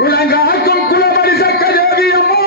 உலகாக்கும் குலபடி சக்கரவி அம்மா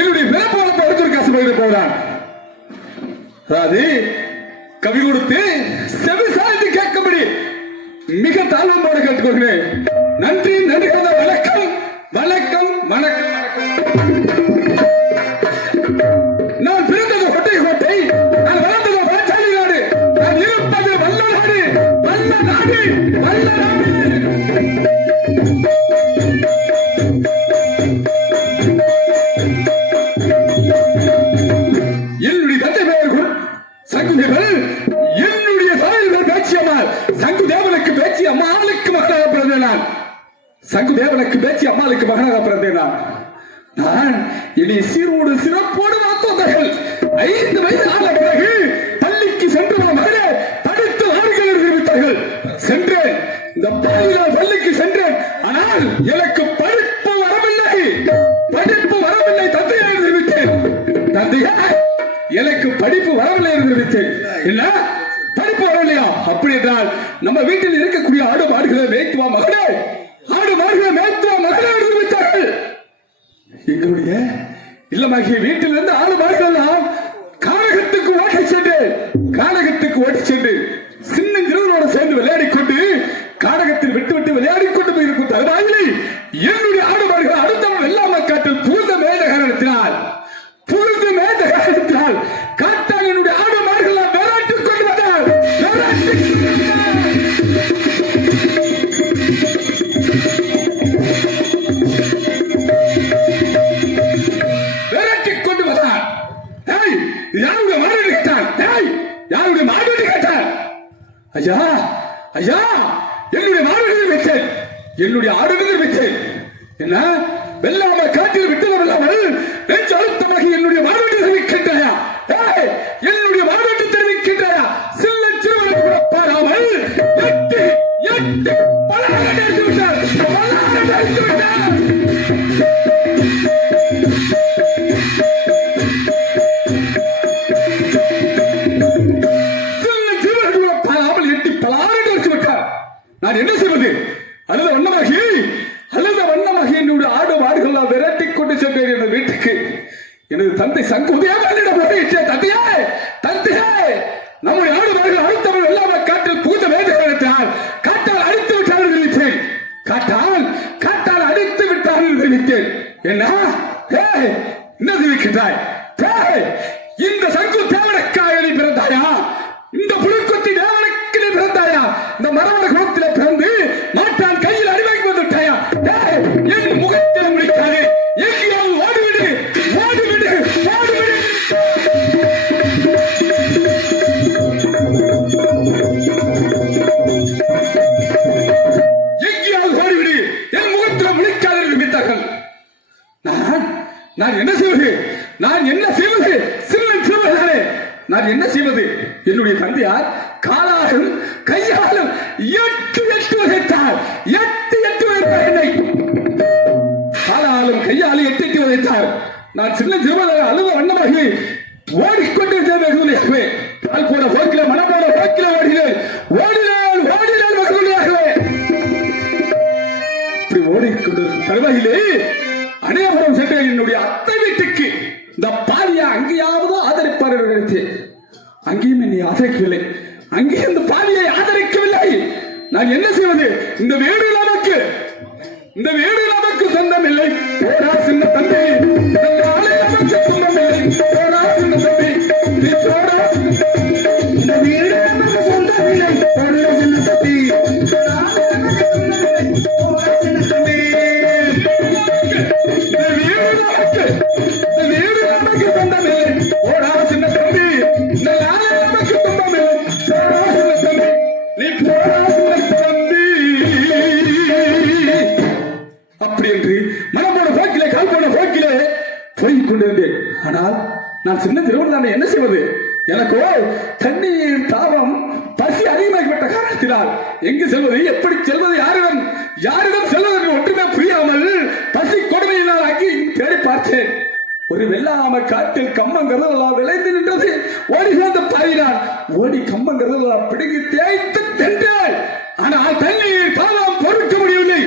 என்னுடைய விளப்பத்தை எடுத்து காசு போகிறான். அதாவது கவி கொடுத்து செவிசாய்ந்து கேட்கும்படி மிக தாழ்வோடு கேட்டுக்கொள்கிறேன். நன்றி நன்றி. வணக்கம் வணக்கம் வணக்கம். நான் பிறந்தது கோட்டை கோட்டை, நான் வளர்ந்தது பாஞ்சாலி நாடு, நான் இருப்பது வல்ல நாடு, வல்ல நாடு, வல்ல நாடு. என்னுடைய தந்தை பெயர்கள் சங்குதேவன், என்னுடைய தாயின் பேர் பேச்சியம்மாள். சங்குதேவனுக்கு பேச்சி அம்மாளுக்கு மகனாக பிறந்தேன் நான். சங்குதேவனுக்கு பேச்சி அம்மாளுக்கு மகனாக பிறந்தேன் நான். இனி சீரோடு சிறப்போடு வார்த்தவர்கள் 5 வயது ஆன பிறகு பள்ளிக்கு சென்று மகனே படித்து ஆறுகள் நிரூபித்தார்கள். சென்றேன், இந்த பள்ளிக்கு சென்றேன். ஆனால் எனக்கு படிப்பு வரவில்லை, படிப்பு வரவில்லை. தந்தையை நிரூபித்தேன். தந்தையா எனக்கு படிப்பு வரவில்லை என்று நிரூபித்தேன். இல்ல படிப்பு வரவில்லையா? அப்படி என்றால் நம்ம வீட்டில் இருக்கக்கூடிய ஆடு மாடுகளை மேய்த்துவா மகனே, ஆடு மாடுகளை மேய்த்துவா மகனே என்று நிரூபித்தார்கள். எங்களுடைய இல்லமாகிய வீட்டிலிருந்து ஆடு மாடுகள் எல்லாம் கானகத்துக்கு ஓட்டி சென்று, கானகத்துக்கு ஓட்டி சென்று சின்ன சிறுவனோடு சேர்ந்து விளையாடிக் கொண்டு கானகத்தில் விட்டு விட்டு விளையாடிக் கொண்டு போயிருக்கும் தகுதாயிலே என்னுடைய ஆடு மாடுகள் அடுத்தவன் எல்லா காட்டில் புகுந்த மேத காரணத்தினால், புகுந்த மேத காரணத்தினால் காட்டால் என்னுடைய ஆடு மாடுகள் விளையாட்டுக் கொண்டு வந்தால் விரட்டிக் கொண்டு வந்தார். யாருடைய மாடு கேட்டான், யாருடைய மாடு கேட்டான். ஐயா ஐயா என்னுடைய மாடுகளை வைத்தேன், என்னுடைய ஆடுகளை வைத்தேன். என்ன வெள்ளாம காட்டில் விட்டதும் இல்லாமல் நெஞ்சு அழுத்தமாக என்னுடைய மாடு தெரிவிக்கின்றாயா, என்னுடைய மாடு தெரிவிக்கின்றாயா? சில்ல சிறுவனை கூட பாராமல் எட்டு எட்டு பலராக எடுத்து விட்டார், பலராக எடுத்து விட்டார். நான் என்ன செய்வது? அல்லது வண்ணமாகி என்னுடைய ஆடு மாடுகள் விரட்டிக் கொண்டு சென்றேன் எனது வீட்டுக்கு. எனது தந்தை சங்குதேவனிடம் போயிட்டேன். தந்தையே தந்தையே, நம்முடைய ஆடு மாடுகள் அழுத்தவர்கள் எல்லாமே காட்டில் பூத்த வேதனைத்தால் காட்டால் அடித்து விட்டார்கள் நினைத்தேன். காட்டால் அடித்து விட்டார்கள் நினைத்தேன். என்ன என்ன தெரிவிக்கின்றாய்? இந்த சங்கு தேவனுக்காக நீ பிறந்தாயா? இந்த புழுக்குத்தி தேவனுக்கு நீ பிறந்தாயா? இந்த மரவர குலத்திலே பிறந்து மாட்டான் கையில் அடிவாங்கி வந்துட்டாயா? என் முகத்தில் முடிக்காது, எங்கேயாவது ஓடிவிடு, ஓடிவிடு, ஓடிவிடு. எங்கேயாவது ஓடிவிடு, என் முகத்தில் முடிக்காது நினைத்தார்கள். நான் என்ன செய்வது? நான் என்ன செய்வது? சிறுவன் சிறுவர்களே, நான் என்ன செய்வது? என்னுடைய தந்தையார் காலாலும் கையாலும் 8 வகைத்தார், 8 வகைத்தார். என்னை காலாலும் கையாலும் 8 வகைத்தார். நான் சின்ன சிறுவனாக அழுத வண்ணமாகி ஓடிக்கொண்டிருந்தேன். வெகுமதியாகவே கால் போன போக்கில மன போன போக்கில ஓடினேன், ஓடினேன், ஓடினேன். வெகுமதியாகவே இப்படி ஓடிக்கொண்டிருக்கும் தருவாயிலே அநேகபுரம் சென்ற என்னுடைய அத்தை வீட்டுக்கு இந்த பாரியா அங்கேயாவது ஆதரிப்பார் என்று நினைத்தேன். அங்கேயும் என்னை ஆதரிக்கவில்லை, அங்கேயும் இந்த பாரியை ஆதரிக்கவில்லை. நான் என்ன செய்வது? இந்த வீடு நமக்கு சொந்தம் இல்லை. போடா சின்ன தம்பி, நமக்கு சொந்தம் இல்லை. போடா சின்ன தம்பி, நீ போடா. இந்த வீடு நமக்கு சொந்தம் இல்லை. போடா சின்ன தம்பி, ஆனால் நான் சின்ன திருவண்ணாமலை என்ன செய்வது? எனக்கு தண்ணீர் தாகம் பசி அதிகமாகிவிட்ட காரணத்தினால் எங்கு செல்வது, எப்படி செல்வது, யாரிடம் செல்வது என்று ஒன்றுமே புரியாமல் பசி கொடுமையினால் அங்கே தேடி பார்த்தேன். ஒரு வெள்ளாம காட்டில் கம்மங்கருதெல்லாம் விளைந்து நின்றது. ஓடி சேர்ந்த பாயினான், ஓடி கம்மங்கருதெல்லாம் பிடுங்கி தேய்த்து தின்றேன். ஆனால் தண்ணீர் தாகம் பொறுக்க முடியவில்லை.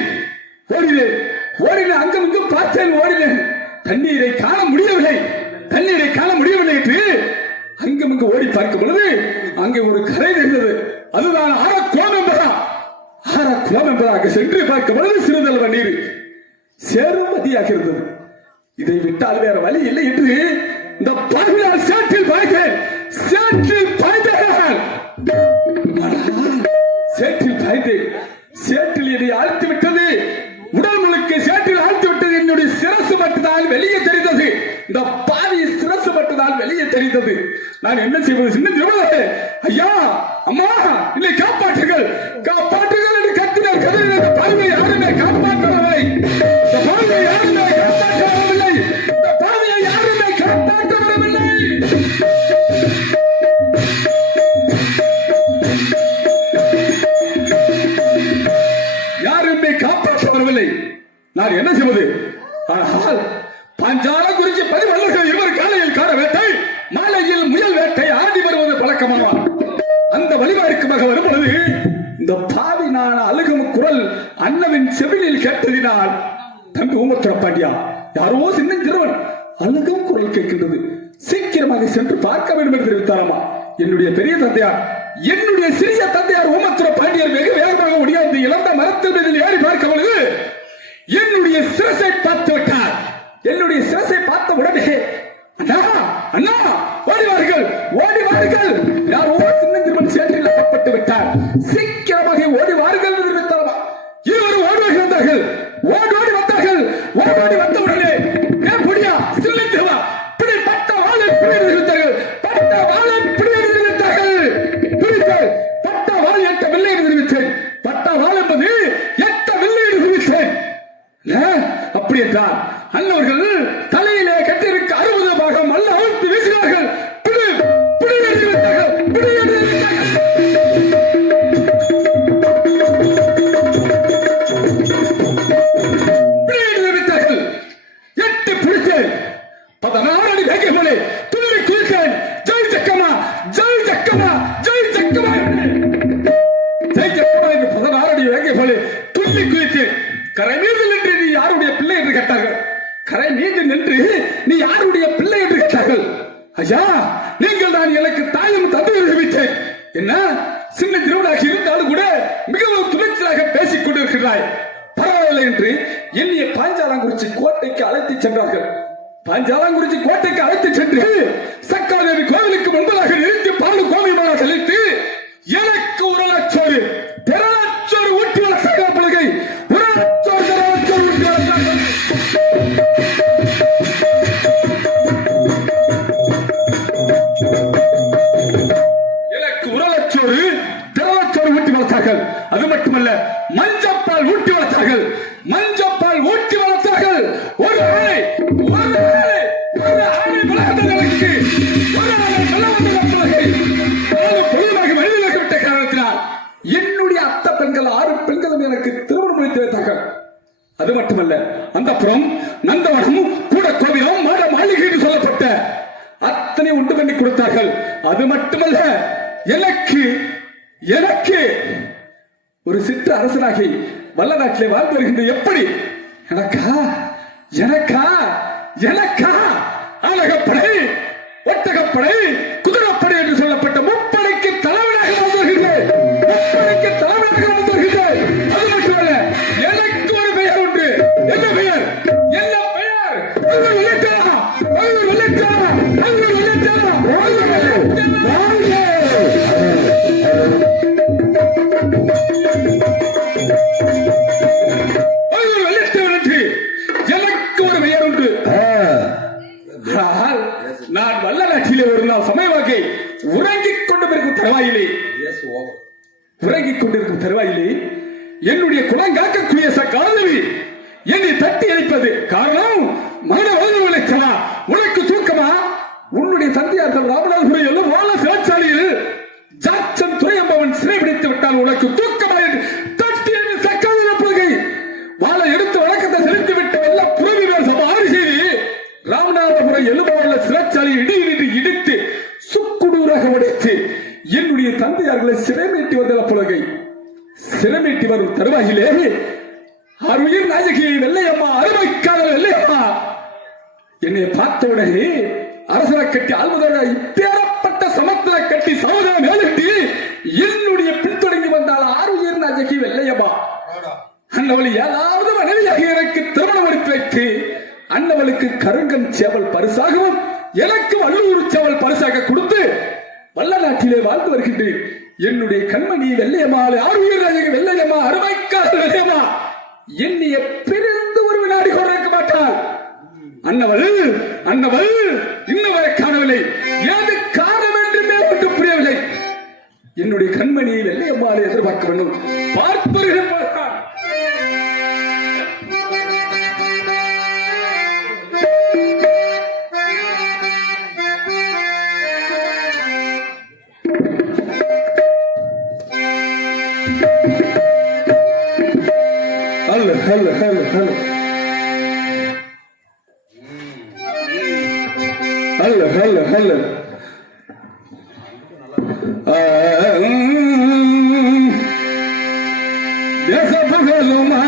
ஓடினேன், அங்கும் இங்கும் பார்த்தேன், ஓடினேன். தண்ணீரை காண முடியவில்லை என்று அங்கு ஓடி பார்க்கும் பொழுது அங்கே ஒரு கரை இருந்தது. அதுதான் ஆரக்குளம் என்பதாக சென்று பார்க்கும் பொழுது சிறுதல்வ நீர் சேரும் மதியாக இருந்தது. இதை விட்டால் வேற வழி இல்லை என்று இந்த பாவியால் சேற்றில் பாய்ந்தேன். சேற்றில் என்னை ஆழ்த்தி விட்டது. உடல் முழுக்க சேற்றில் ஆழ்த்தி விட்டது. என்னுடைய சிரசு மட்டும்தான் வெளியே தெரிந்தது. இந்த பாவி சிரசு மட்டும்தான் வெளியே தெரிந்தது. நான் என்ன செய்வது? சின்ன ஐயா, அம்மா, என்னை காப்பாற்றுங்கள் என்று கத்தினார். கதறினார். பாவியை யாருமே காப்பாற்றவில்லை. இந்த பாவியை யாருமே காப்பாற்றவில்லை. இந்த பாவியை யாருமே காப்பாற்றவில்லை. யாருமே காப்பாற்ற வரவில்லை. நான் என்ன செய்வது? ஆனால் பாஞ்சால குறிச்சி 10 வல்லர்கள் இருவர் காலையில் கார வேட்டை, மாலையில் முயல் வேட்டை ஆடி வருவது பழக்கமாவார். அந்த வழிபாடுக்குமாக வரும் பொழுது இந்த பாவி நான் அழுகும் குரல் அண்ணவின் செவிலில் கேட்டதினால், தம்பி ஊமத்துற பாண்டியா, யாரோ சின்ன சிறுவன் அழுகும் குரல் கேட்கின்றது, சீக்கிரமாக சென்று பார்க்க வேண்டும் என்று தெரிவித்தாராமா. என்னுடைய பெரிய தந்தையார், என்னுடைய சிறிய தந்தையார் ஊமத்துற பாண்டியர் வெகு வேகமாக முடியாது இழந்த மரத்தில் மீது ஏறி பார்க்க பொழுது என்னுடைய சிரசை பார்த்து விட்டார். என்னுடைய சிரசை பார்த்த உடனே, அண்ணா அண்ணா ஓடி வாருங்கள், யாரோ சின்ன சிறுவன் சேற்றில் அகப்பட்டு விட்டார், சீக்கிரமாக ஓடி வாருங்கள் என்று தெரிவித்தாராமா. இருவரும் ஓடி வந்தார்கள். ஓடி வந்த உடனே புடியா சின்ன சிறுவா பிடி பட்ட வாழை பிடித்தார்கள். பட்ட வாழை பிடித்தார்கள். பட்ட வாழை எட்டவில்லை என்று தெரிவித்தேன். பட்ட வாழை என்பது எட்டவில்லை என்று தெரிவித்தேன். அப்படி என்றால் அண்ணவர்கள் தலையிலே கட்டியிருக்க 60 பாகம் அல்ல அழுத்து வீசினார்கள். எட்டு பிடித்தேன். 16 அடி வேகை போல துள்ளி குதித்தேன். ஜெய் ஜக்கமா என்று 16 அடி வேகை போல துள்ளி குதித்தேன். கரை மீது நின்று நீ யாருடைய பிள்ளை என்று கேட்டார்கள். ஐயா, நீங்கள் தான் எனக்கு தாயும் தந்தையும் விட்டேன். என்ன சின்ன திருவிழாக இருந்தாலும் கூட மிகவும் துணிச்சலாக பேசிக் கொண்டிருக்கிறாய். பரவாயில்லை என்று எண்ணிய பாஞ்சாலங்குறிச்சி கோட்டைக்கு அழைத்து சென்றார்கள். பாஞ்சாலங்குறிச்சி கோட்டைக்கு அழைத்து சென்று சக்காதேவி கோவிலுக்கு முன்பதாக நிறுத்தி பாலும் கோவில் செலுத்தி எனக்கு ஒரு லட்சோடு பெறலச்சோடு ஊட்டி வளர்த்த பலகை அது மட்டுமல்ல, மஞ்சப்பால் ஊட்டி வளர்த்தார்கள். ஒரு விட்ட காரணத்தினால் என்னுடைய அத்தை பெண்கள் 6 பெண்களும் எனக்கு திருமணம் முடித்து வைத்தார்கள். அது மட்டுமல்ல, அந்த புறம் நந்தவனம் கூட கோவிலும் மாட மாளிகை என்று சொல்லப்பட்ட அத்தனை உண்டு பண்ணி கொடுத்தார்கள். அது மட்டுமல்ல, எனக்கு ஒரு சிற்று அரசனாகி வல்ல நாட்டிலே வாழ்ந்து வருகின்ற எப்படி எனக்கா அழகப்படை, ஒட்டகப்படை, குதிரைப்படை என்று சொல்லப்பட்ட முப்படைக்கு தலைவனாக வாழ்ந்து வருகின்றேன். அது மட்டுமல்ல, எனக்கு ஒரு பெயர் உண்டு. என்ன பெயர்? நான் வல்ல நாட்டிலே ஒரு நாள் சமயவாக்கை உறங்கிக் கொண்டிருக்கும் தருவாயிலே என்னுடைய குலங்காக்கக்கூடிய சக்காதவி என்னை தட்டி அழைப்பது காரணம் மகன உனக்கு தூக்கமா? உன்னுடைய தந்தையார்கள் ராமநாதபுரம் எல்லாம் வாழ சிறைச்சாலையில் ஜாக்சன் துறை என்பவன் சிறைபிடித்து விட்டால் உனக்கு தூக்கமா என்று தட்டி சக்காதவி வாழை எடுத்து வழக்கத்தை செலுத்தி விட்டு வல்ல புறவினர் சமாரி செய்து ராமநாதபுரம் எழுபவல்ல சிறைச்சாலையை இடித்து சுக்குடூராக உடைத்து என்னுடைய தந்தையார்களை சிறைமீட்டி வந்த புலகை சிறைமீட்டி வரும் தருவாயிலே அருயிர் நாயகியை வெள்ளையம்மா, அருமைக்காரர் வெள்ளையம்மா என்னை பார்த்தவுடனே அரசரை கட்டி ஆள்வதோட இப்பேறப்பட்ட சமத்துல கட்டி சமுதாயம் மேலிட்டு என்னுடைய பின்தொடங்கி வந்தால் ஆறு உயிர் நாஜகி வெள்ளையம்மா அன்னவள் ஏதாவது மனைவியாக எனக்கு திருமணம் எடுத்து வைத்து அன்னவளுக்கு கருங்கன் சேவல் பரிசாகவும் எனக்கு வள்ளூர் சேவல் பரிசாக கொடுத்து வல்ல நாட்டிலே வாழ்ந்து வருகின்றேன். என்னுடைய கண்மணி வெள்ளையம்மாள் ஆறு உயிர் நாஜகி வெள்ளையம்மா அருமைக்கார வெள்ளையம்மா என்னைய பிரிந்து ஒரு வினாடி கூட இருக்க மாட்டாள். அன்னவள் அன்னவள் இன்னவரை காணவில்லை. ஏது காரணம் என்று மேற்கொண்டு புரியவில்லை. என்னுடைய கண்மணி வெள்ளையம்மாளை எதிர்பார்க்க வேண்டும். பார்ப்பவர்கள் பார்த்தான். Hello hello hello hello hello hello தேச புகழுமா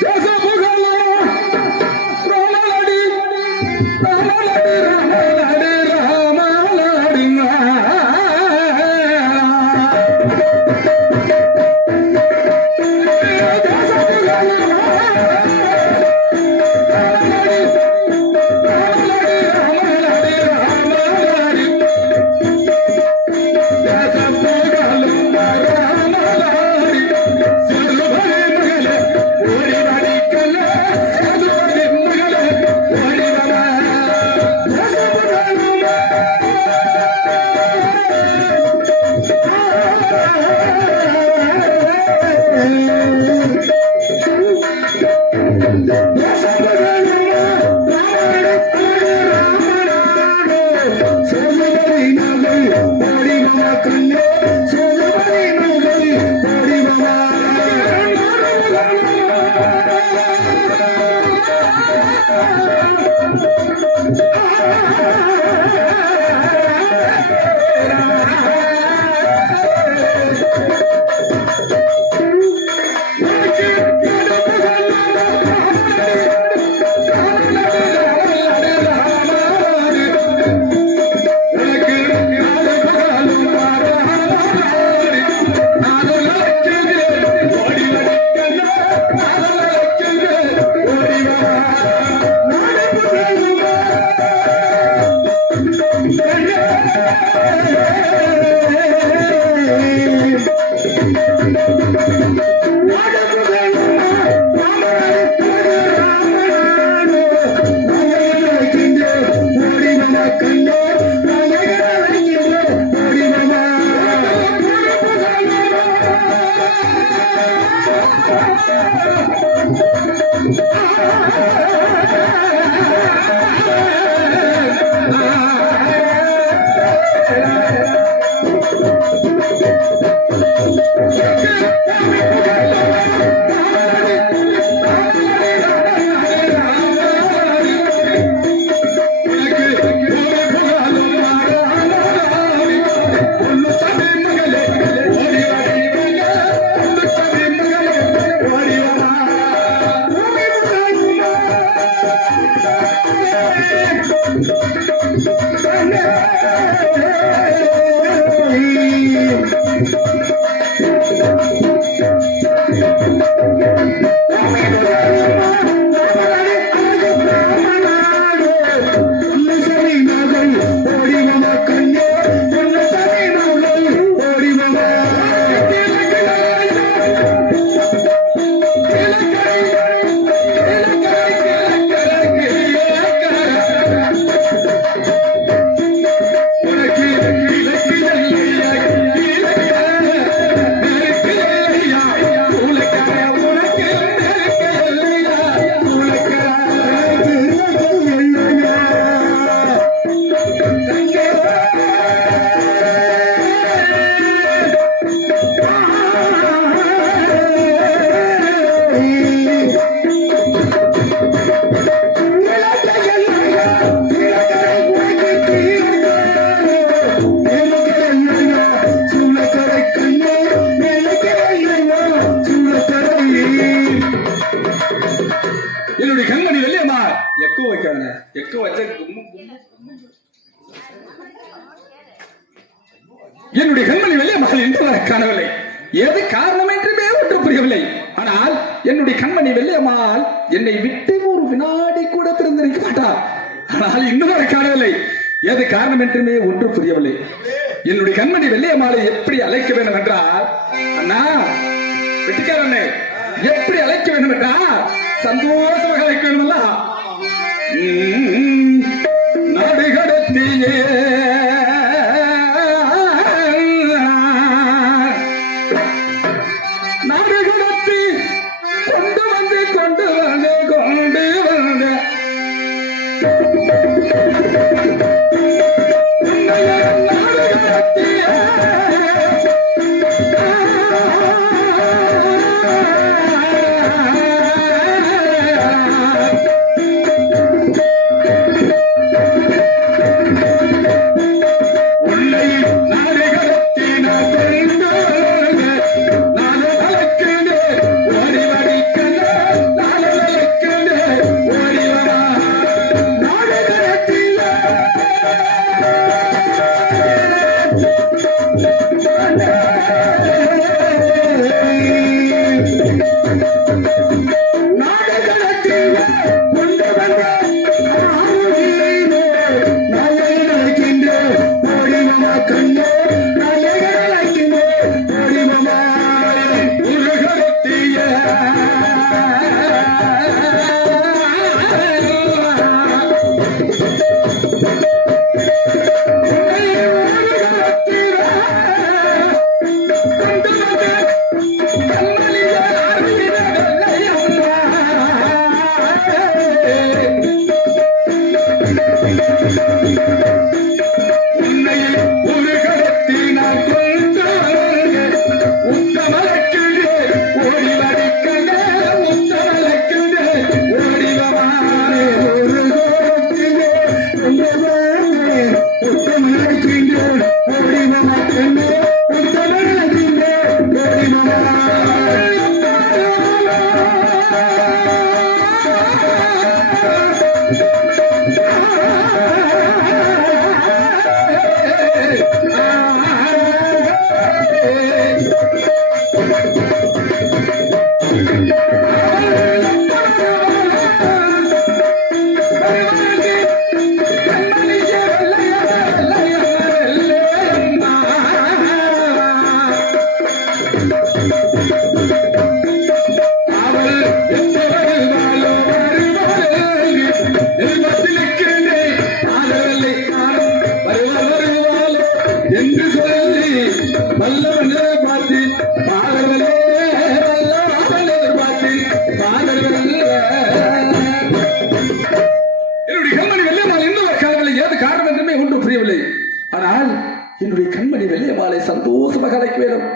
தேச புகழும் ராமலடி ராமலடி ராமலடி ராமலடி என்னுடைய கண்மணி வெள்ளையம்மா எக்கோ வைக்காத எக்கோ வச்ச என்னுடைய கண்மணி வெள்ளையம்மாள் இன்று வரை காணவில்லை. எது காரணம் என்றுமே ஒன்று புரியவில்லை. ஆனால் என்னுடைய கண்மணி வெள்ளையம்மாள் என்னை விட்டு ஒரு வினாடி கூட பிறந்திருக்க மாட்டார். ஆனால் இன்னும் வரை காணவில்லை. எது காரணம் என்றுமே ஒன்று புரியவில்லை. என்னுடைய கண்மணி வெள்ளையம்மாளை எப்படி அழைக்க வேண்டும் என்றால், அண்ணா வெட்டிக்காரண்ணே, எப்படி அழைக்க வேண்டும் என்றால் சந்தோஷமாக அழைக்க வேண்டுமல்ல. நாடு கடத்தியே நாடு கடத்தி கொண்டு வந்து கொண்டு வந்து கொண்டு வந்து நாடு கடத்திய என்னுடைய கண்மணி வெள்ளையம்மாளை சந்தோஷமாக அழைக்க வேண்டும்.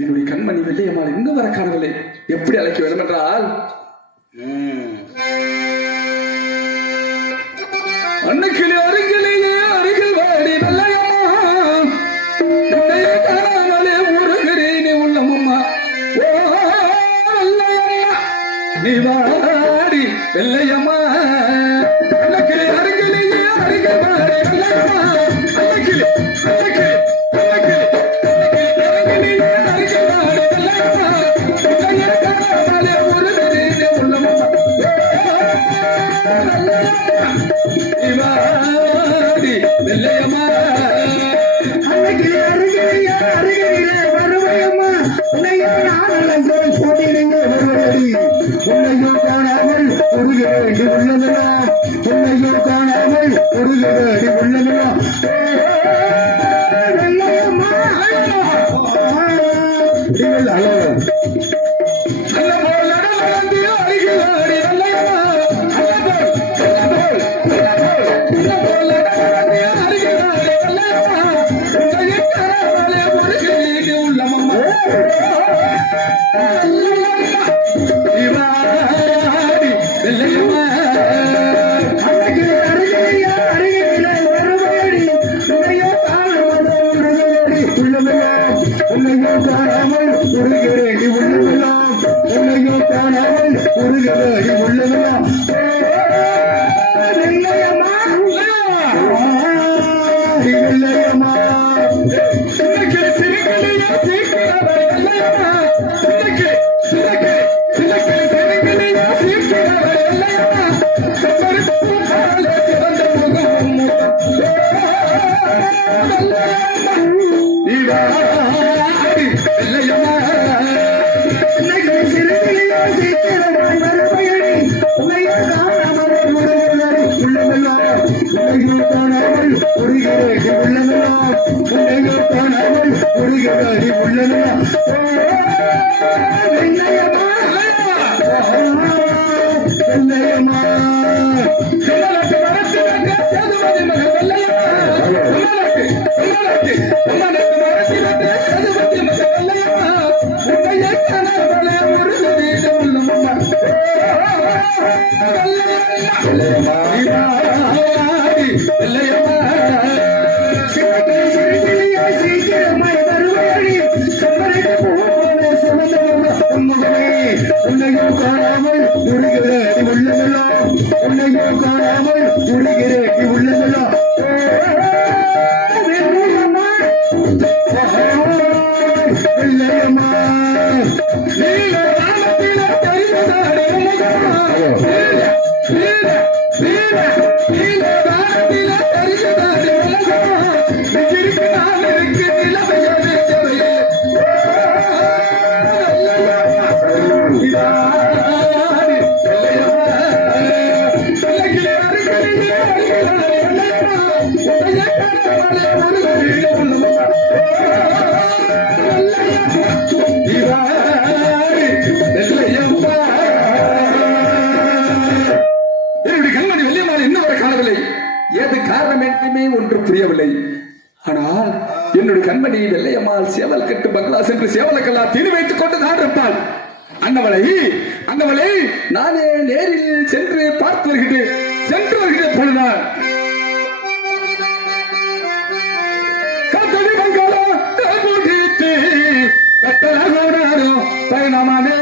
என்னுடைய கண்மணி வெள்ளையம்மாள் இன்னும் வர காணவில்லை. எப்படி அழைக்க வேண்டும் என்றால், அன்னைக்கிளி அருகிலேயே அருகில் வாடி வெள்ளையம்மா, உன்னையே காணாமலே ஊறுகிறேனே உள்ளமம்மா. ஓ வெள்ளையம்மா, நீ வாடி வெள்ளையம்மா, அன்னைக்கிளி அருகிலேயே அருகில் வாடி வெள்ளையம்மா. உன்னையோ காணாமல் ஒரு உள்ளதா சீக்கிரமாய் வருபயணி உன்னையே காணாமல் முருகனடி உள்ளமெல்லாம் உன்னையே காணாமல் முருகனடி உள்ளமெல்லாம் உன்னையே காணாமல் முருகனடி உள்ளமெல்லாம் வெள்ளையம்மா வெள்ளையம்மா செம்மலக்கு மரத்து வென்ற சேதுபதி மகன் வெள்ளையம்மா செம்மலக்கு மரத்து வென்ற சேதுபதி மகன் வெள்ளையம்மா உன்னையே காணாமலே முருகனடி உள்ளமெல்லாம் வெள்ளையம்மா சீக்கிரமாய் வருபயணி செம்மறிட்டு போவதே சுமந்தவர்களே உன்னையும் காணாமல் முருகனடி உள்ளமெல்லாம் உன்னையும் காணாமல் முருகனடி உள்ளமெல்லாம் வெள்ளையம்மா நீல ராமத்திலே தெரிவதாடி முகமா நீல ராமத்திலே தெரிவதாடி முகமா நிஜிருக்கு நான் இருக்கு நிலவையது செவையே என்னுடைய கண்மணி வெள்ளையம்மாள் இன்னும் வரை காணவில்லை. ஏது காரணம் என்றுமே ஒன்று புரியவில்லை. ஆனால் என்னுடைய கண்மணி வெள்ளையம்மாள் சேவல் கட்டு பங்களா சென்று சேவலுக்கெல்லாம் தீனி வைத்துக் கொண்டு தான் இருப்பாள். அன்னவளை நானே நேரில் சென்று பார்த்து வருகிறேன் பொழுதுதான் கத்தடி பங்களா கத்தலகோடாரோ பயணமானே